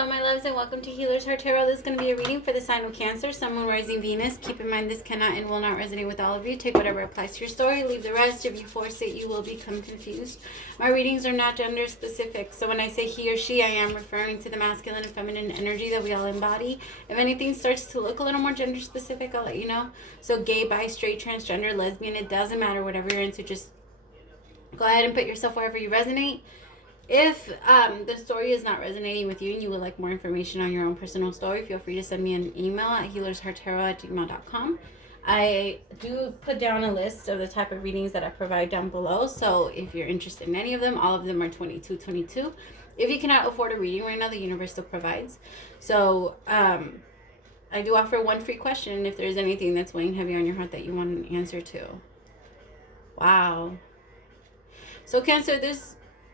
Hello, my loves, and welcome to Healer's Heart Tarot. This is going to be a reading for the sign of Cancer, Sun, Moon, Rising, Venus. Keep in mind this cannot and will not resonate with all of you. Take whatever applies to your story, leave the rest. If you force it, you will become confused. My readings are not gender specific, so when I say he or she, I am referring to the masculine and feminine energy that we all embody. If anything starts to look a little more gender specific, I'll let you know. So gay, bi, straight, transgender, lesbian, it doesn't matter, whatever you're into, just go ahead and put yourself wherever you resonate. If the story is not resonating with you and you would like more information on your own personal story, feel free to send me an email at healershearttarot@gmail.com. I do put down a list of the type of readings that I provide down below. So if you're interested in any of them, all of them are $22.22. If you cannot afford a reading right now, the universe still provides. So I do offer one free question if there's anything that's weighing heavy on your heart that you want an answer to. Wow. So Cancer,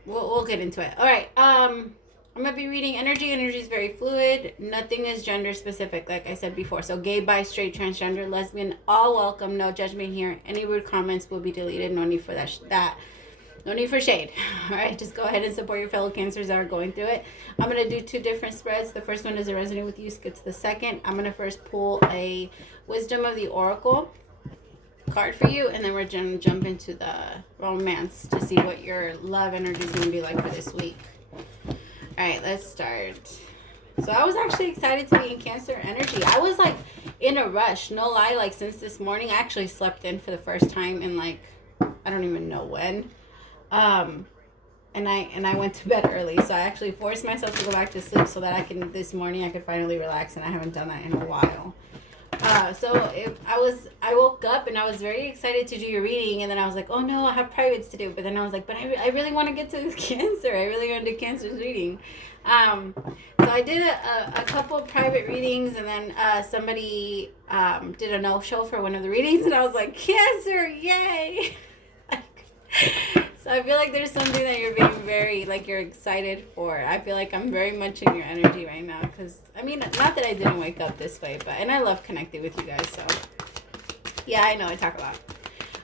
We'll get into it. All right. I'm going to be reading energy. Energy is very fluid. Nothing is gender specific, like I said before. So gay, bi, straight, transgender, lesbian, all welcome. No judgment here. Any rude comments will be deleted. No need for that. No need for shade. All right. Just go ahead and support your fellow Cancers that are going through it. I'm going to do two different spreads. The first one doesn't resonate with you. Skip to the second. I'm going to first pull a Wisdom of the Oracle card for you, and then we're going to jump into the romance to see what your love energy is going to be like for this week. All right, let's start. So I was actually excited to be in Cancer energy. I was like in a rush, no lie. Like since this morning, I actually slept in for the first time in like I don't even know when. And I went to bed early, so I actually forced myself to go back to sleep so that this morning I could finally relax, and I haven't done that in a while. I woke up and I was very excited to do your reading, and then I was like, oh no, I have privates to do. But then I was like, but I really want to get to this Cancer. I really want to do Cancer's reading. So I did a couple of private readings, and then somebody did a no-show for one of the readings, and I was like, Cancer, yay! So I feel like there's something that you're being very, like, you're excited for. I feel like I'm very much in your energy right now. Because, I mean, not that I didn't wake up this way, and I love connecting with you guys. So, yeah, I know I talk a lot.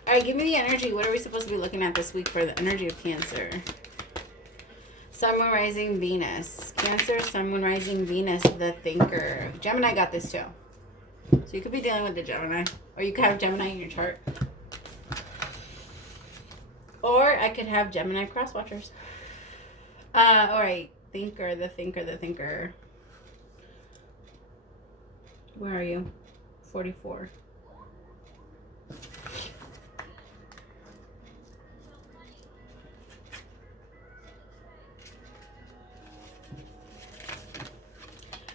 All right, give me the energy. What are we supposed to be looking at this week for the energy of Cancer? Sun, Moon, Rising, Venus. Cancer, Sun, Moon, Rising, Venus, the Thinker. Gemini got this too. So you could be dealing with the Gemini. Or you could have Gemini in your chart. Or I could have Gemini cross watchers. All right. Thinker, the Thinker, the Thinker. Where are you? 44.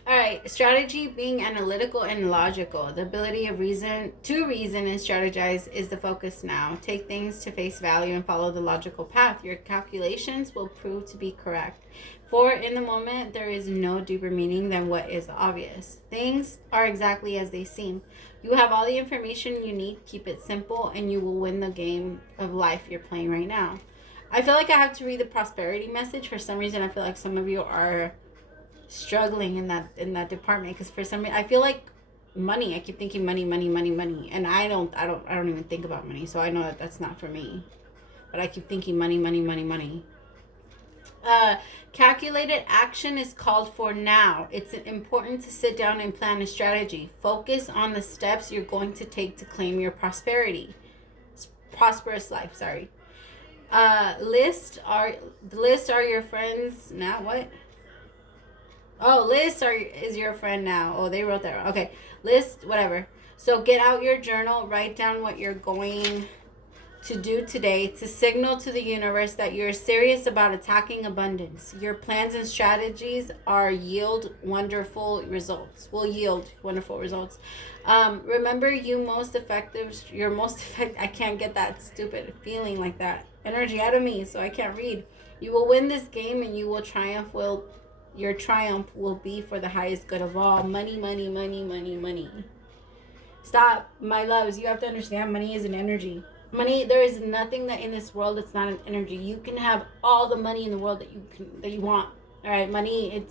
All right, strategy being analytical and logical. The ability to reason and strategize is the focus now. Take things to face value and follow the logical path. Your calculations will prove to be correct. For in the moment, there is no deeper meaning than what is obvious. Things are exactly as they seem. You have all the information you need. Keep it simple and you will win the game of life you're playing right now. I feel like I have to read the prosperity message. For some reason, I feel like some of you are struggling in that department, because for some reason I feel like money, I keep thinking money, and I don't even think about money, so I know that that's not for me, but I keep thinking money. Calculated action is called for now. It's important to sit down and plan a strategy. Focus on the steps you're going to take to claim your prosperous life. List are your friends now. What? Oh, list is your friend now. Oh, they wrote that wrong. Okay, list, whatever. So get out your journal. Write down what you're going to do today to signal to the universe that you're serious about attacking abundance. Your plans and strategies yield wonderful results. Remember, you're most effective. I can't get that stupid feeling like that energy out of me, so I can't read. You will win this game and you will triumph. Your triumph will be for the highest good of all. Money. Stop, my loves. You have to understand, money is an energy. Money, there is nothing that in this world that's not an energy. You can have all the money in the world that you want. All right, money.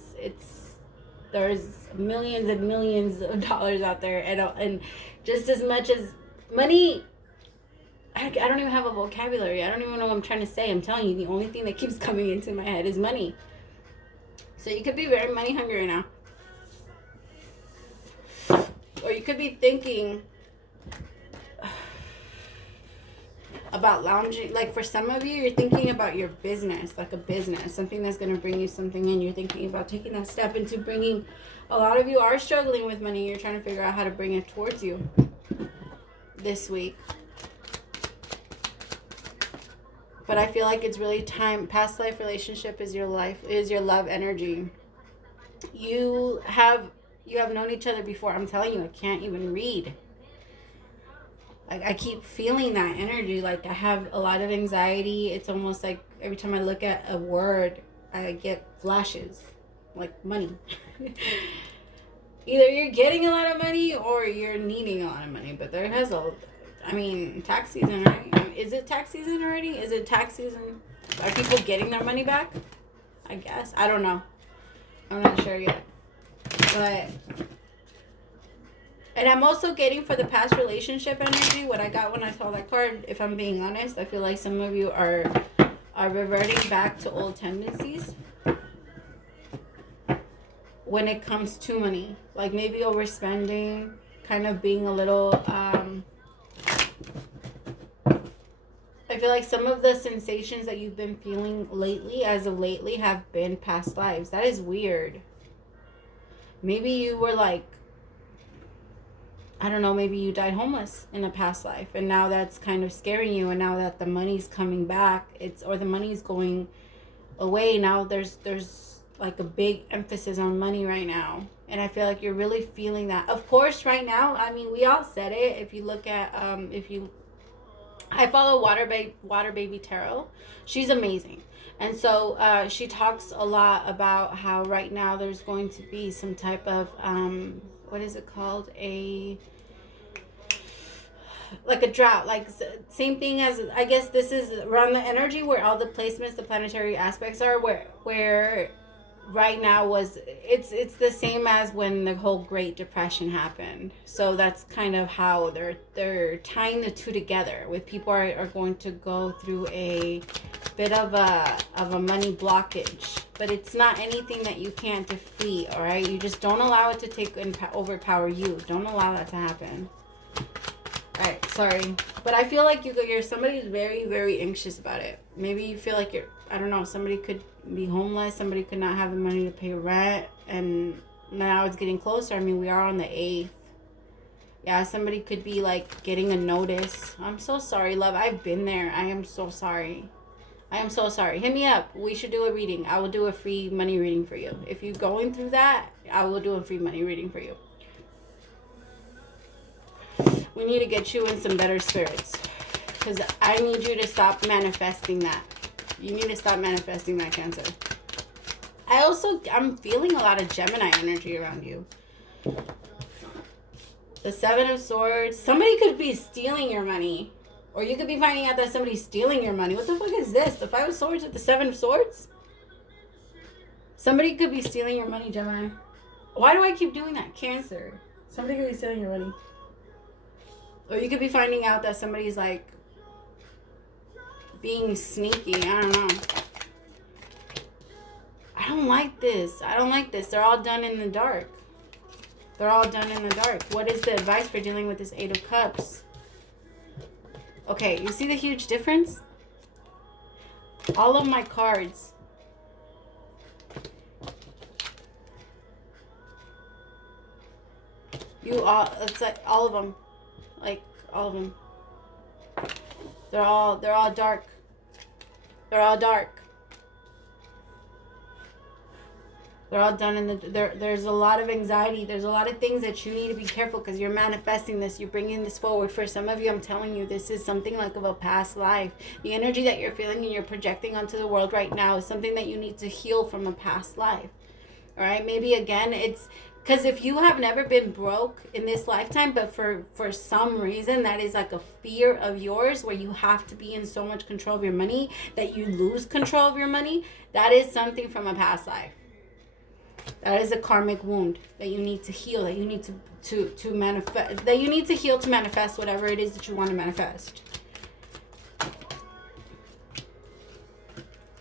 There's millions and millions of dollars out there, and just as much as money. I don't even have a vocabulary. I don't even know what I'm trying to say. I'm telling you, the only thing that keeps coming into my head is money. So you could be very money hungry right now. Or you could be thinking about lounging. Like for some of you, you're thinking about your business, like a business, something that's going to bring you something in. You're thinking about taking that step into bringing. A lot of you are struggling with money. You're trying to figure out how to bring it towards you this week. But I feel like it's really time. Past life relationship is your life, is your love energy. You have known each other before. I'm telling you, I can't even read. I keep feeling that energy. Like I have a lot of anxiety. It's almost like every time I look at a word, I get flashes, like money. Either you're getting a lot of money or you're needing a lot of money. But there has tax season, right? Is it tax season already? Is it tax season? Are people getting their money back? I guess. I don't know. I'm not sure yet. But... And I'm also getting for the past relationship energy, what I got when I saw that card, if I'm being honest, I feel like some of you are reverting back to old tendencies when it comes to money. Like maybe overspending, kind of being a little... I feel like some of the sensations that you've been feeling lately, as of lately, have been past lives. That is weird. Maybe you were like... I don't know, maybe you died homeless in a past life and now that's kind of scaring you, and now that the money's coming back, or the money's going away, now there's like a big emphasis on money right now. And I feel like you're really feeling that. Of course, right now, I mean, we all said it. If you look at, I follow Water Baby Tarot. She's amazing. And so she talks a lot about how right now there's going to be some type of, what is it called? Like a drought. Like same thing as, I guess this is around the energy where all the placements, the planetary aspects are, where right now it's the same as when the whole Great Depression happened. So that's kind of how they're tying the two together, with people are going to go through a bit of a money blockage, but it's not anything that you can't defeat. All right, you just don't allow it to take and overpower you. Don't allow that to happen. All right, sorry, but I feel like you're somebody who's very, very anxious about it. Maybe you feel like I don't know, somebody could be homeless, somebody could not have the money to pay rent, and now it's getting closer. I mean, we are on the 8th. Yeah, somebody could be like getting a notice. I'm so sorry, love. I've been there. I am so sorry. I am so sorry. Hit me up. We should do a reading. I will do a free money reading for you. If you're going through that, I will do a free money reading for you. We need to get you in some better spirits, because I need you to stop manifesting that. You need to stop manifesting that, Cancer. I'm feeling a lot of Gemini energy around you. The 7 of Swords. Somebody could be stealing your money. Or you could be finding out that somebody's stealing your money. What the fuck is this? The 5 of Swords with the 7 of Swords? Somebody could be stealing your money, Gemini. Why do I keep doing that? Cancer. Somebody could be stealing your money. Or you could be finding out that somebody's like being sneaky. I don't know. I don't like this. I don't like this. They're all done in the dark. They're all done in the dark. What is the advice for dealing with this 8 of Cups? Okay, you see the huge difference? All of my cards. It's like all of them. Like all of them. They're all dark. They're all dark. They're all done in the... There's a lot of anxiety. There's a lot of things that you need to be careful, because you're manifesting this. You're bringing this forward. For some of you, I'm telling you, this is something like of a past life. The energy that you're feeling and you're projecting onto the world right now is something that you need to heal from a past life. All right? Maybe, again, it's... Because if you have never been broke in this lifetime, but for some reason that is like a fear of yours, where you have to be in so much control of your money that you lose control of your money, that is something from a past life. That is a karmic wound that you need to heal, that you need to manifest, that you need to heal to manifest whatever it is that you want to manifest.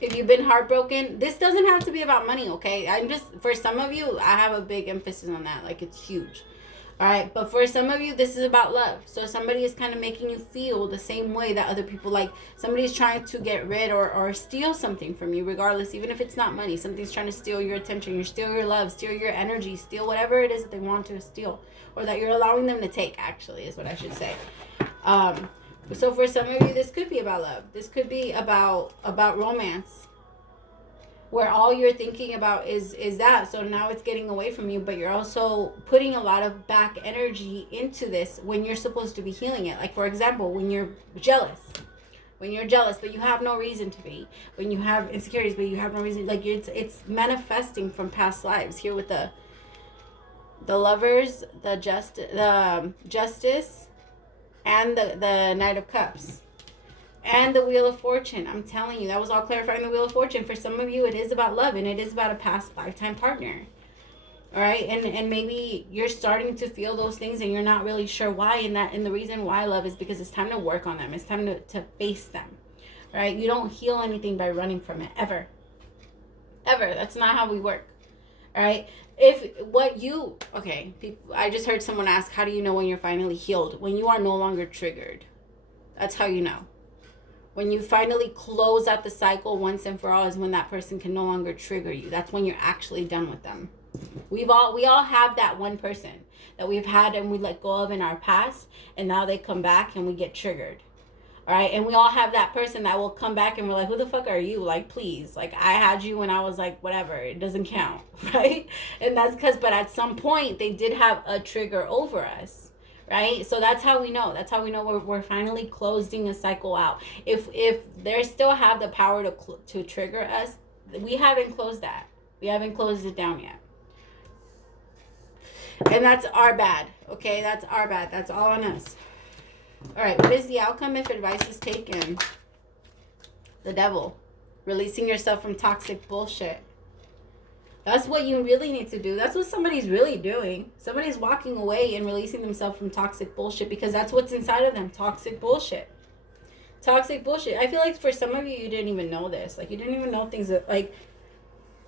If you've been heartbroken, this doesn't have to be about money, okay? I'm just, for some of you, I have a big emphasis on that. Like, it's huge. All right, but for some of you, this is about love. So somebody is kind of making you feel the same way that other people, like somebody's trying to get rid or steal something from you, regardless, even if it's not money. Something's trying to steal your attention, steal your love, steal your energy, steal whatever it is that they want to steal, or that you're allowing them to take, actually, is what I should say. So for some of you, this could be about love. This could be about romance, where all you're thinking about is that. So now it's getting away from you, but you're also putting a lot of back energy into this when you're supposed to be healing it. Like, for example, when you're jealous, but you have no reason to be. When you have insecurities, but you have no reason. Like, it's manifesting from past lives here with the Lovers, the Justice, and the Knight of Cups. And the Wheel of Fortune. I'm telling you, that was all clarifying the Wheel of Fortune. For some of you, it is about love, and it is about a past lifetime partner. All right? And maybe you're starting to feel those things, and you're not really sure why. And the reason why, love, is because it's time to work on them. It's time to face them. All right? You don't heal anything by running from it, ever. Ever. That's not how we work. All right? I just heard someone ask, how do you know when you're finally healed? When you are no longer triggered. That's how you know. When you finally close out the cycle once and for all is when that person can no longer trigger you. That's when you're actually done with them. We all have that one person that we've had and we let go of in our past, and now they come back and we get triggered. All right, and we all have that person that will come back and we're like, who the fuck are you? Like, please, like, I had you when I was like, whatever, it doesn't count, right? And that's but at some point they did have a trigger over us. Right? So that's how we know. That's how we know we're finally closing a cycle out. If they still have the power to trigger us, we haven't closed that. We haven't closed it down yet. And that's our bad. Okay? That's our bad. That's all on us. All right. What is the outcome if advice is taken? The Devil. Releasing yourself from toxic bullshit. That's what you really need to do. That's what somebody's really doing. Somebody's walking away and releasing themselves from toxic bullshit, because that's what's inside of them. Toxic bullshit. Toxic bullshit. I feel like for some of you, you didn't even know this. Like, you didn't even know things that, like,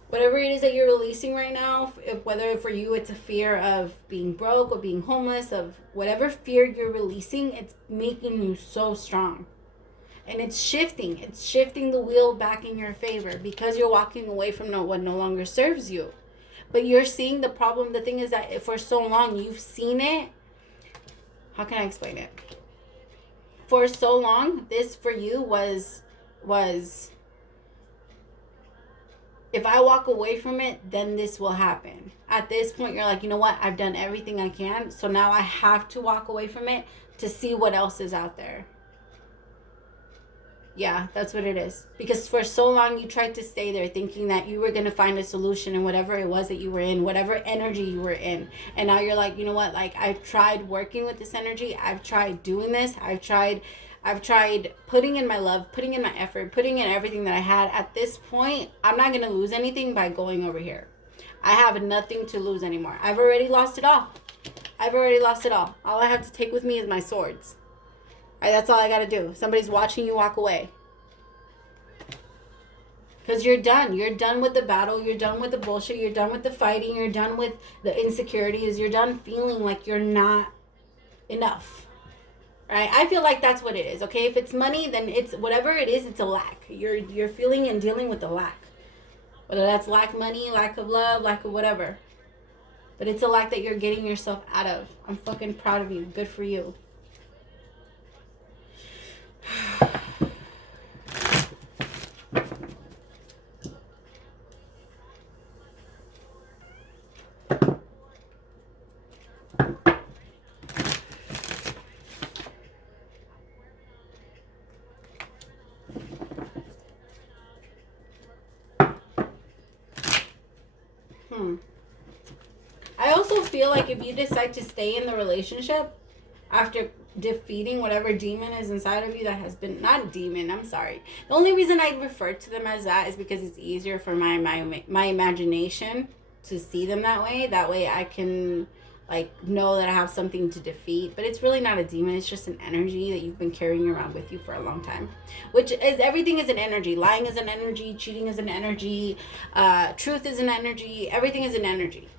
whatever it is that you're releasing right now, whether for you it's a fear of being broke or being homeless, of whatever fear you're releasing, it's making you so strong. And it's shifting the wheel back in your favor, because you're walking away from what no longer serves you. But you're seeing the problem. The thing is that for so long you've seen it. How can I explain it? For so long, this for you was if I walk away from it, then this will happen. At this point, you're like, you know what? I've done everything I can. So now I have to walk away from it to see what else is out there. Yeah, that's what it is. Because for so long you tried to stay there thinking that you were going to find a solution in whatever it was that you were in, whatever energy you were in. And now you're like, you know what? Like, I've tried working with this energy. I've tried doing this. I've tried putting in my love, putting in my effort, putting in everything that I had. At this point, I'm not going to lose anything by going over here. I have nothing to lose anymore. I've already lost it all. All I have to take with me is my swords. All right, that's all I got to do. Somebody's watching you walk away. Because you're done. You're done with the battle. You're done with the bullshit. You're done with the fighting. You're done with the insecurities. You're done feeling like you're not enough. Right? I feel like that's what it is. Okay? If it's money, then it's whatever it is, it's a lack. You're feeling and dealing with the lack. Whether that's lack money, lack of love, lack of whatever. But it's a lack that you're getting yourself out of. I'm fucking proud of you. Good for you. I also feel like if you decide to stay in the relationship after defeating whatever demon is inside of you that has been, not demon, I'm sorry. The only reason I refer to them as that is because it's easier for my imagination to see them that way. That way I can like know that I have something to defeat, but it's really not a demon. It's just an energy that you've been carrying around with you for a long time, which is, everything is an energy. Lying is an energy, cheating is an energy, truth is an energy, everything is an energy.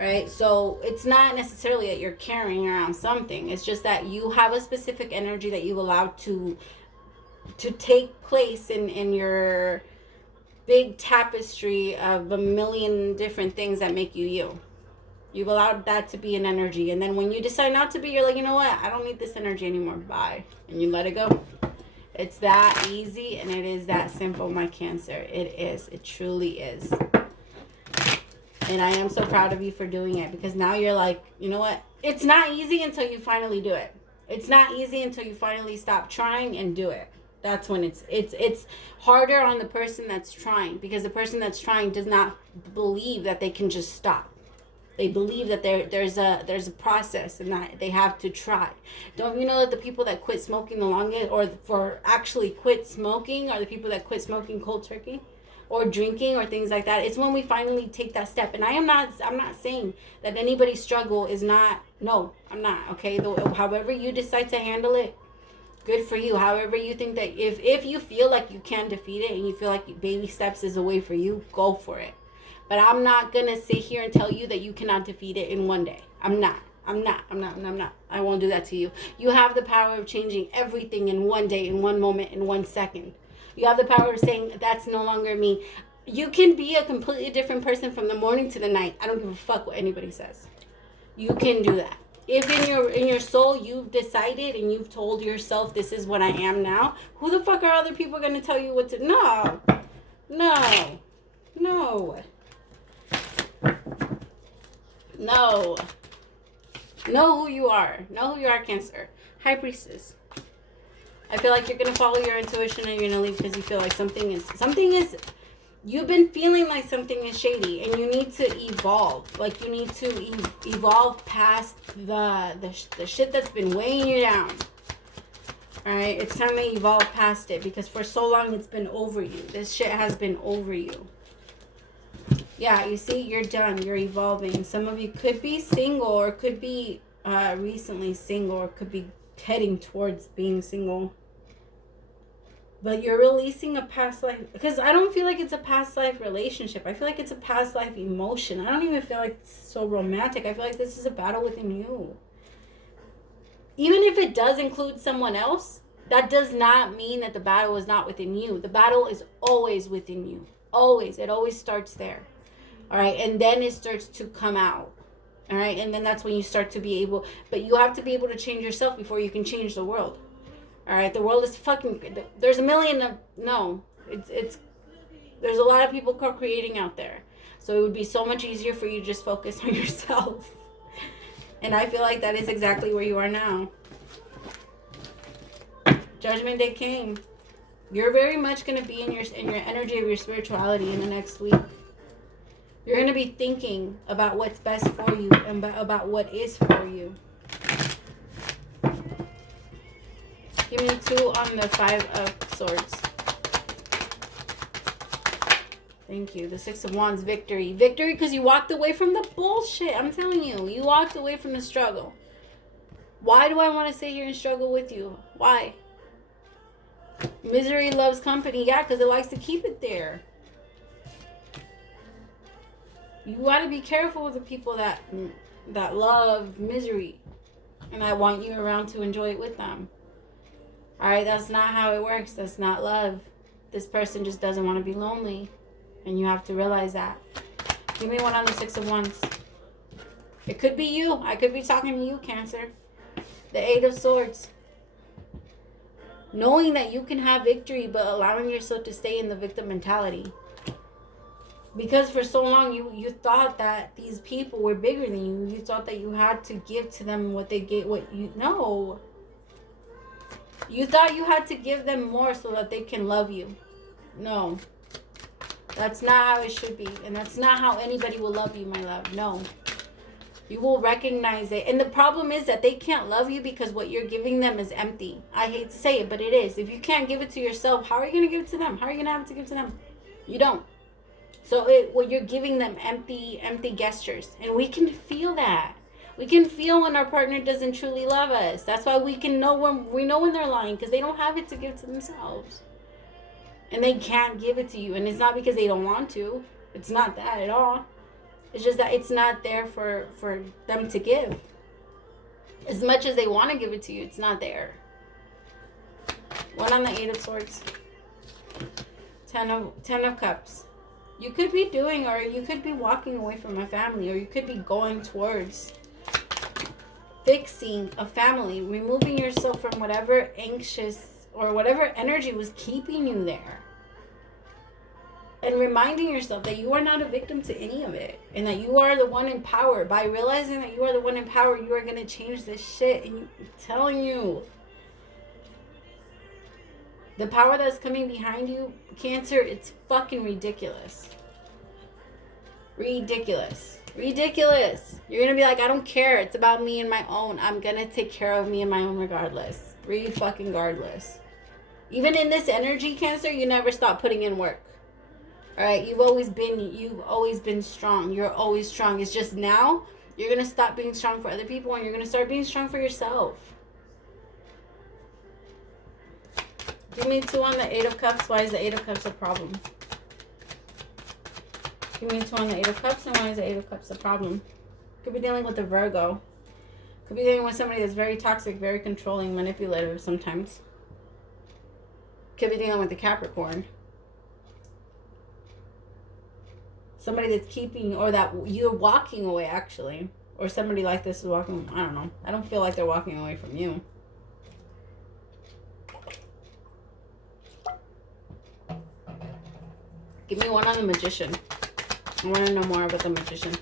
All right, so it's not necessarily that you're carrying around something. It's just that you have a specific energy that you allow to take place in your big tapestry of a million different things that make you you. You've allowed that to be an energy. And then when you decide not to be, you're like, you know what? I don't need this energy anymore. Bye. And you let it go. It's that easy, and it is that simple, my Cancer. It is. It truly is. And I am so proud of you for doing it, because now you're like, you know what? It's not easy until you finally do it. It's not easy until you finally stop trying and do it. That's when it's harder on the person that's trying, because the person that's trying does not believe that they can just stop. They believe that there's a process and that they have to try. Don't you know that the people that quit smoking the longest, or for actually quit smoking, are the people that quit smoking cold turkey or drinking or things like that? It's when we finally take that step. And I'm not saying that anybody's struggle is not, no, I'm not, okay? However you decide to handle it, good for you. However you think that, if you feel like you can defeat it and you feel like baby steps is a way for you, go for it. But I'm not going to sit here and tell you that you cannot defeat it in one day. I'm not. I won't do that to you. You have the power of changing everything in one day, in one moment, in 1 second. You have the power of saying, that's no longer me. You can be a completely different person from the morning to the night. I don't give a fuck what anybody says. You can do that. If in your soul you've decided and you've told yourself, this is what I am now, who the fuck are other people going to tell you what to... No. Know who you are. Know who you are, Cancer. High Priestess. I feel like you're going to follow your intuition, and you're going to leave because you feel like something is, you've been feeling like something is shady, and you need to evolve. Like, you need to evolve past the shit that's been weighing you down. Alright? It's time to evolve past it, because for so long it's been over you. This shit has been over you. Yeah, you see, you're done. You're evolving. Some of you could be single, or could be recently single, or could be heading towards being single. But you're releasing a past life, because I don't feel like it's a past life relationship. I feel like it's a past life emotion. I don't even feel like it's so romantic. I feel like this is a battle within you. Even if it does include someone else, that does not mean that the battle is not within you. The battle is always within you. Always. It always starts there. All right. And then it starts to come out. All right. And then that's when you start to be able, but you have to be able to change yourself before you can change the world. All right. The world is fucking, there's a million of, no, there's a lot of people co-creating out there. So it would be so much easier for you to just focus on yourself. And I feel like that is exactly where you are now. Judgment Day came. You're very much going to be in your energy of your spirituality in the next week. You're going to be thinking about what's best for you and about what is for you. Give me 2 on the 5 of Swords. Thank you. The 6 of Wands, victory. Victory because you walked away from the bullshit. I'm telling you. You walked away from the struggle. Why do I want to sit here and struggle with you? Why? Misery loves company. Yeah, because it likes to keep it there. You got to be careful with the people that love misery. And I want you around to enjoy it with them. Alright, that's not how it works. That's not love. This person just doesn't want to be lonely. And you have to realize that. Give me 1 on the 6 of Wands. It could be you. I could be talking to you, Cancer. The 8 of Swords. Knowing that you can have victory, but allowing yourself to stay in the victim mentality. Because for so long, you thought that these people were bigger than you. You thought that you had to give to them what they gave. No. You thought you had to give them more so that they can love you. No. That's not how it should be. And that's not how anybody will love you, my love. No. You will recognize it. And the problem is that they can't love you because what you're giving them is empty. I hate to say it, but it is. If you can't give it to yourself, how are you going to give it to them? How are you going to have to give it to them? You don't. So you're giving them empty gestures. And we can feel that. We can feel when our partner doesn't truly love us. That's why we can know when they're lying, because they don't have it to give to themselves. And they can't give it to you. And it's not because they don't want to. It's not that at all. It's just that it's not there for them to give. As much as they want to give it to you, it's not there. One on the 8 of Swords. 10 of Cups. You could be doing, or you could be walking away from a family, or you could be going towards fixing a family, removing yourself from whatever anxious or whatever energy was keeping you there. And reminding yourself that you are not a victim to any of it. And that you are the one in power. By realizing that you are the one in power, you are going to change this shit. And I'm telling you, the power that's coming behind you, Cancer, it's fucking ridiculous. Ridiculous. Ridiculous. You're going to be like, I don't care. It's about me and my own. I'm going to take care of me and my own regardless. Fucking regardless. Even in this energy, Cancer, you never stop putting in work. All right? You've always been strong. You're always strong. It's just now you're going to stop being strong for other people and you're going to start being strong for yourself. Give me 2 on the 8 of Cups. Why is the 8 of Cups a problem? Give me 2 on the 8 of Cups, and why is the 8 of Cups a problem? Could be dealing with a Virgo. Could be dealing with somebody that's very toxic, very controlling, manipulative sometimes. Could be dealing with a Capricorn. Somebody that's keeping, or that you're walking away, actually. Or somebody like this is walking, I don't know. I don't feel like they're walking away from you. Give me 1 on the Magician. I want to know more about the Magician.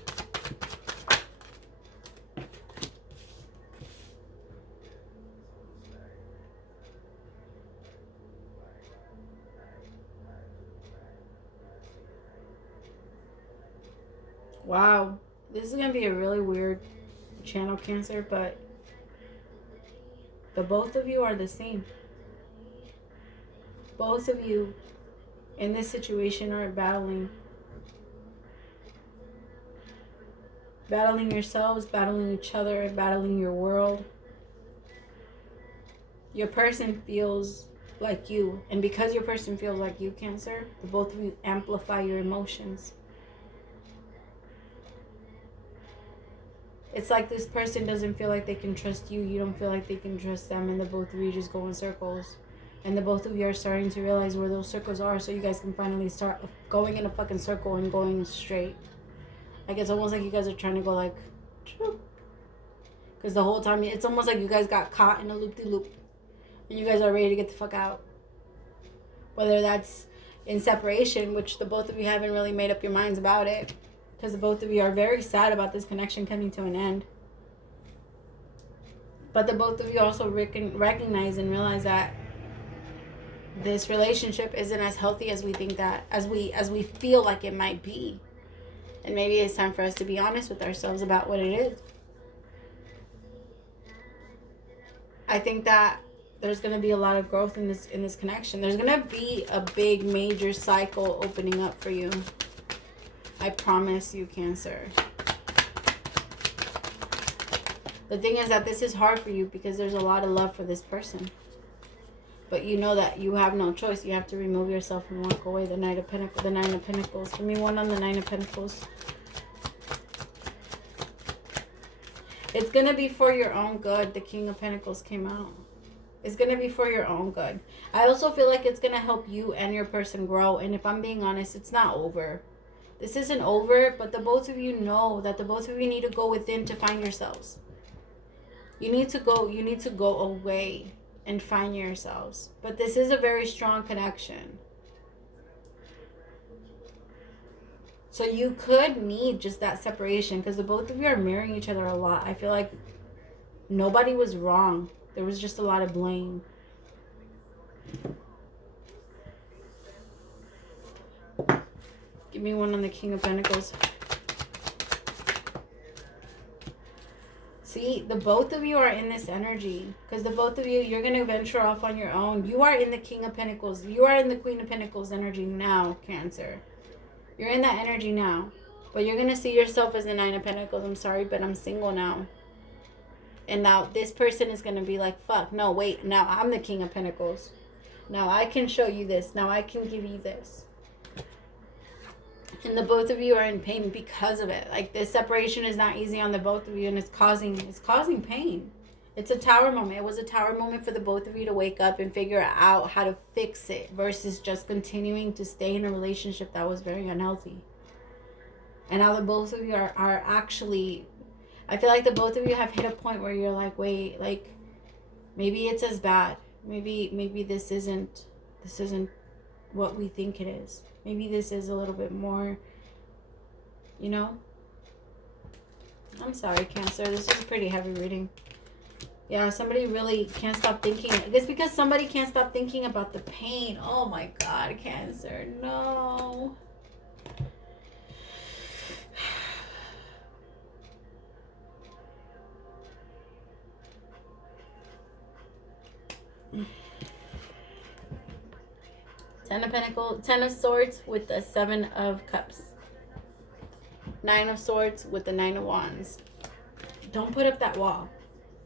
Wow. This is going to be a really weird channel, Cancer, but the both of you are the same. Both of you in this situation are battling yourselves, battling each other, battling your world. Your person feels like you, and because your person feels like you, Cancer, the both of you amplify your emotions. It's like this person doesn't feel like they can trust you, you don't feel like they can trust them, and the both of you just go in circles. And the both of you are starting to realize where those circles are, so you guys can finally start going in a fucking circle and going straight. Like, it's almost like you guys are trying to go like, because the whole time, it's almost like you guys got caught in a loop-de-loop. And you guys are ready to get the fuck out. Whether that's in separation, which the both of you haven't really made up your minds about it. Because the both of you are very sad about this connection coming to an end. But the both of you also recognize and realize that this relationship isn't as healthy as we think that, as we feel like it might be. And maybe it's time for us to be honest with ourselves about what it is. I think that there's going to be a lot of growth in this connection. There's going to be a big major cycle opening up for you. I promise you, Cancer. The thing is that this is hard for you because there's a lot of love for this person. But you know that you have no choice. You have to remove yourself and walk away. The 9 of Pentacles. Give me 1 on the 9 of Pentacles. It's going to be for your own good. The King of Pentacles came out. It's going to be for your own good. I also feel like it's going to help you and your person grow. And if I'm being honest, it's not over. This isn't over, but the both of you know that the both of you need to go within to find yourselves. You need to go away and find yourselves. But this is a very strong connection. So you could need just that separation because the both of you are mirroring each other a lot. I feel like nobody was wrong. There was just a lot of blame. Give me 1 on the King of Pentacles. See, the both of you are in this energy. Because the both of you, you're going to venture off on your own. You are in the King of Pentacles. You are in the Queen of Pentacles energy now, Cancer. You're in that energy now. But you're going to see yourself as the 9 of Pentacles. I'm sorry, but I'm single now. And now this person is going to be like, fuck, no, wait, now I'm the King of Pentacles. Now I can show you this. Now I can give you this. And the both of you are in pain because of it. Like, this separation is not easy on the both of you, and it's causing pain. It's a tower moment. It was a tower moment for the both of you to wake up and figure out how to fix it versus just continuing to stay in a relationship that was very unhealthy. And now the both of you are actually, I feel like the both of you have hit a point where you're like, wait, like, maybe it's as bad. Maybe this isn't what we think it is. Maybe this is a little bit more, you know? I'm sorry, Cancer. This is a pretty heavy reading. Yeah, somebody really can't stop thinking. It's because somebody can't stop thinking about the pain. Oh my God, Cancer. No. Ten of Swords with the Seven of Cups. Nine of Swords with the Nine of Wands. Don't put up that wall.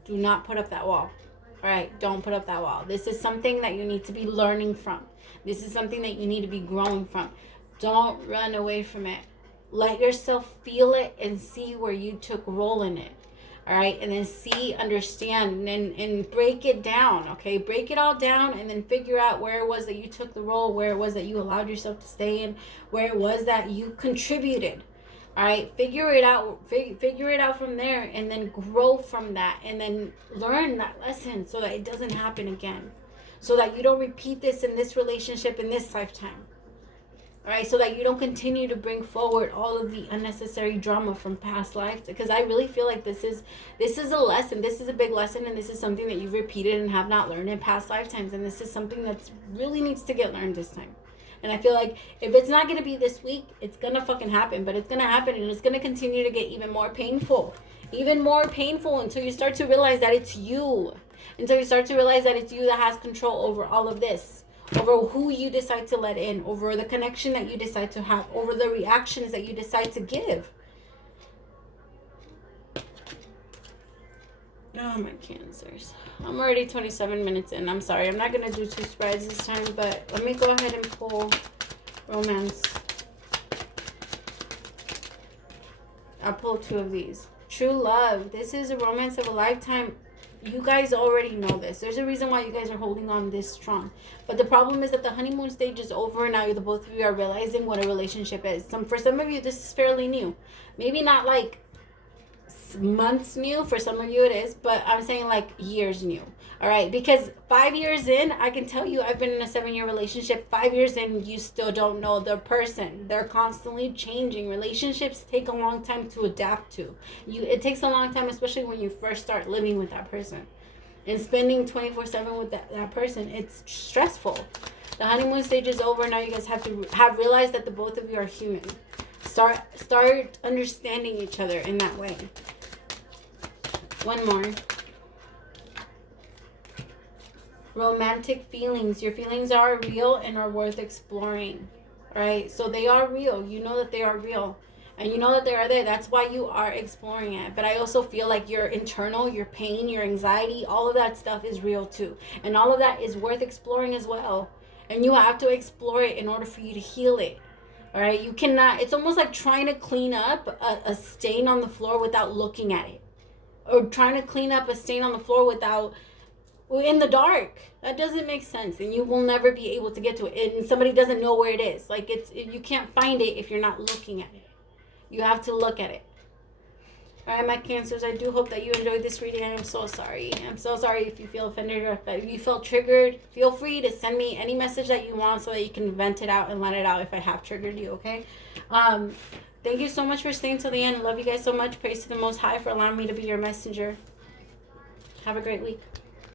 Do not put up that wall. All right, don't put up that wall. This is something that you need to be learning from. This is something that you need to be growing from. Don't run away from it. Let yourself feel it and see where you took role in it. All right, and then see, understand, and break it down, okay? Break it all down and then figure out where it was that you took the role, where it was that you allowed yourself to stay in, where it was that you contributed. All right, figure it out from there, and then grow from that, and then learn that lesson so that it doesn't happen again, so that you don't repeat this in this relationship in this lifetime. All right, so that you don't continue to bring forward all of the unnecessary drama from past lives, because I really feel like this is a lesson. This is a big lesson, and this is something that you've repeated and have not learned in past lifetimes, and this is something that really needs to get learned this time. And I feel like if it's not going to be this week, it's going to fucking happen. But it's going to happen, and it's going to continue to get even more painful. Even more painful until you start to realize that it's you. Until you start to realize that it's you that has control over all of this. Over who you decide to let in. Over the connection that you decide to have. Over the reactions that you decide to give. Oh, my Cancers. I'm already 27 minutes in. I'm sorry. I'm not going to do 2 spreads this time, but let me go ahead and pull romance. I'll pull 2 of these. True love. This is a romance of a lifetime. You guys already know this. There's a reason why you guys are holding on this strong. But the problem is that the honeymoon stage is over, and now the both of you are realizing what a relationship is. For some of you, this is fairly new. Maybe not like months new. For some of you it is, but I'm saying like years new. All right, because 5 years in, I can tell you, I've been in a 7-year relationship. 5 years in, you still don't know the person. They're constantly changing. Relationships take a long time to adapt to. It takes a long time, especially when you first start living with that person and spending 24/7 with that person. It's stressful. The honeymoon stage is over. Now you guys have realized that the both of you are human. Start understanding each other in that way. One more. Romantic feelings. Your feelings are real and are worth exploring. Right? So they are real. You know that they are real. And you know that they are there. That's why you are exploring it. But I also feel like your internal, your pain, your anxiety, all of that stuff is real too. And all of that is worth exploring as well. And you have to explore it in order for you to heal it. All right? You cannot, it's almost like trying to clean up a stain on the floor without looking at it. Or trying to clean up a stain on the floor in the dark. That doesn't make sense, and you will never be able to get to it, and somebody doesn't know where it is. Like, you can't find it if you're not looking at it. You have to look at it. All right, my Cancers, I do hope that you enjoyed this reading. I am so sorry. I'm so sorry if you feel offended or if you felt triggered. Feel free to send me any message that you want so that you can vent it out and let it out if I have triggered you, okay? Thank you so much for staying till the end. I love you guys so much. Praise to the Most High for allowing me to be your messenger. Have a great week.